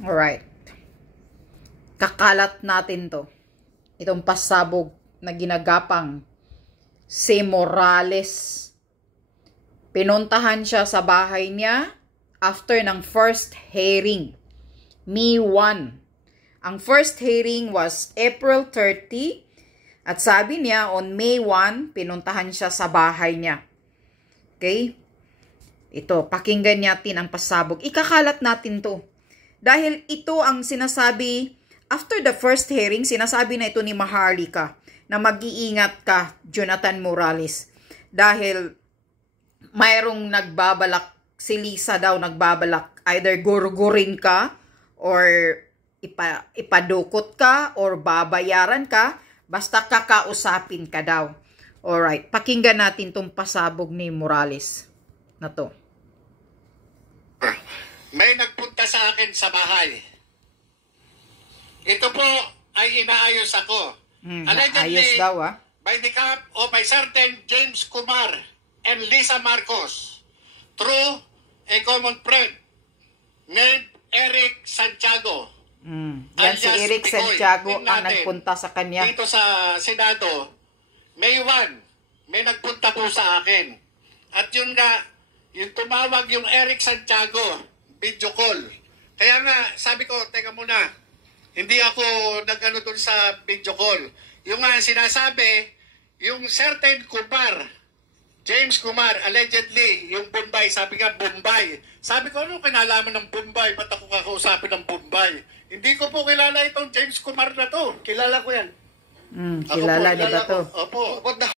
Alright. Kakalat natin to. Itong pasabog na ginagapang si Morales. Pinuntahan siya sa bahay niya after ng first hearing. May 1. Ang first hearing was April 30. At sabi niya, on May 1, pinuntahan siya sa bahay niya. Okay? Ito, pakinggan natin ang pasabog. Ikakalat natin to. Dahil ito ang sinasabi, after the first hearing, sinasabi na ito ni Maharlika na mag-iingat ka, Jonathan Morales. Dahil mayroong nagbabalak, si Lisa daw nagbabalak, either gurgurin ka or ipadukot ka or babayaran ka, basta kakausapin ka daw. Alright, pakinggan natin tong pasabog ni Morales na to. May nagpunta sa akin sa bahay. Ito po ay inaayos ako. Ayos daw by the help of my certain James Kumar and Lisa Marcos through a common friend named Eric Santiago. Yan si Eric Santiago ang nagpunta sa kanya. Dito sa Senado, May 1, may nagpunta po sa akin. At yun nga, yung tumawag yung Eric Santiago, video call. Kaya nga, sabi ko, teka muna, hindi ako nag-ano dun sa video call. Yung nga sinasabi, yung certain Kumar, James Kumar, allegedly, yung Bombay, sabi nga Bombay. Sabi ko, ano kinalaman ng Bombay? Ba't ako kakausapin ng Bombay? Hindi ko po kilala itong James Kumar na to. Kilala ko yan. Kilala niya ba to? Opo.